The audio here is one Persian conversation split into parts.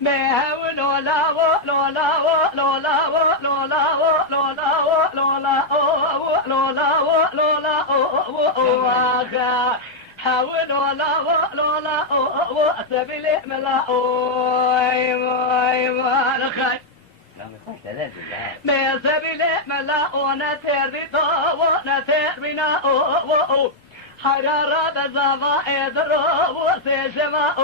ما لولا لولا لولا لولا لولا لولا لولا لولا حاول لولا سبيل ملا ما الخير ما سبيل ملا ونتر ونتر بنا حرارة بزاما إدرو وسيشما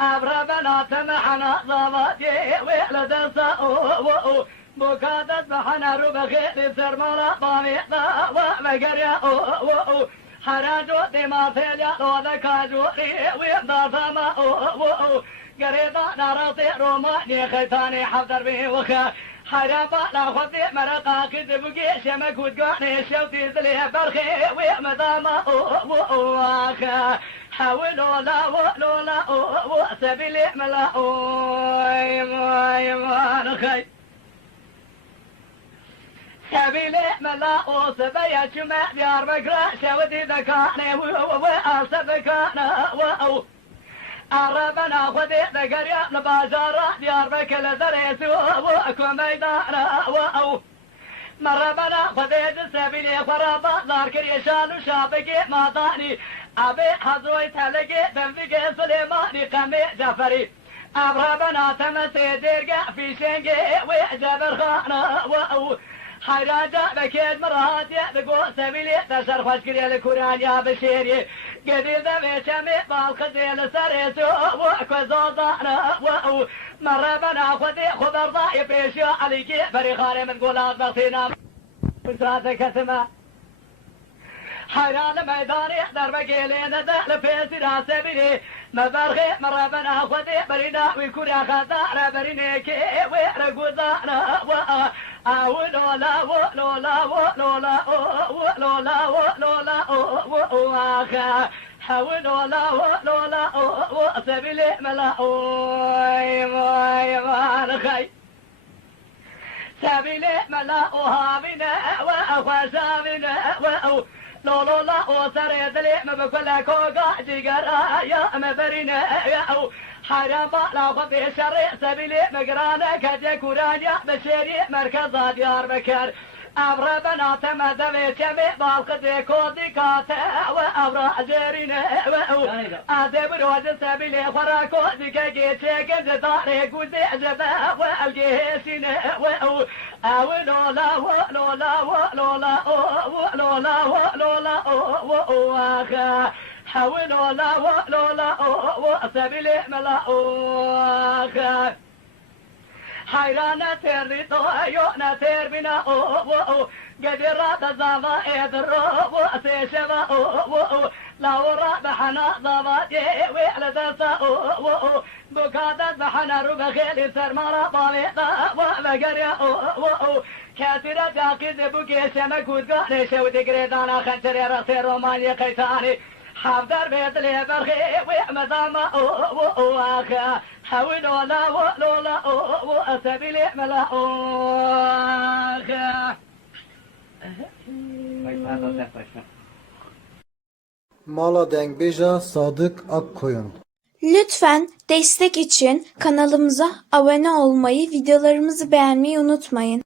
أبربنا تمحنا ضبطي ويلد ساو بكادت بحنا ربخي سرمالا طاميطا ومقريا حراجو دما فيليا وذكاجو ويضافما قريضا نارتي روماني خيطاني حفظر به وخا حرابا لا خذي مرقا كذبقي شمك وتقعني شوتي زليه برخي ومداما واخا حاولوا لا سبيلي ملا ما خي سبيلي ملا سبيا شمع ديار بكرا شودي ذكاني وأصدكانا عربنا خذي ذكريا نبازارا ديار بكلا ذريس وأكو ميدانا مربنا خذي السبيلي خرابا ذار كريشان شابكي ماطاني أبي حضروي تلقي تنفقي سليماني قمي جفري أبربنا تمسي ديرقا في شنقي ويعجبر خانا حراجة بكيد مراتي بقو سبيلي تشر خشكري الكوران يا بشيري قديد بيشمي بالخزي لسريسو وكو زوضانا مربنا خذي خبر ضاي بيشو عليكي فريخاني من قولات بغسينا بسراتك سما حيران ميداني دربكي لين دخل في سرا سبيلي مبرغي مربنا خذي بريدا ويكورا خزارة برينيكي ويرقو زانا لولا لولا لولا لولا لولا حاول لولا سبيلي ملا ما خي سبيلي ملا هامنا وخشامنا لولا وسريد لي مبكلا كوغا جيغرا يا مبرنا يا حرابا لا خبي شري سبيلي مقرانا كجي كورانيا بشيري مركز ديار بكر أبربنا تمدبي كمي بالقدي كودي كاتا وأبرا جيرينا أدب روج سبيلي خرا كودي كي تشيكن داري قودي جبا والجيسينا أو لولا لولا لولا لولا لولا حاولوا لولا سبيلي ملا حيرانة تريدو يونا تربنا قدر تزاما يدرو سيشبا لو رابحنا ضباطي ويلدسا بكادت بحنا ربخيل سرمارا طاميطا ومقريا كاترة جاكد بكي شمك وتقاني شوتي قريدانا خنشري رخصي روماني قيتاني حفظر بيت لي برخي ومداما واخا حاول لولا سبيلي ملا واخا Mala Dengbej'a Sadık Akkoyun. Lütfen destek için kanalımıza abone olmayı, videolarımızı beğenmeyi unutmayın.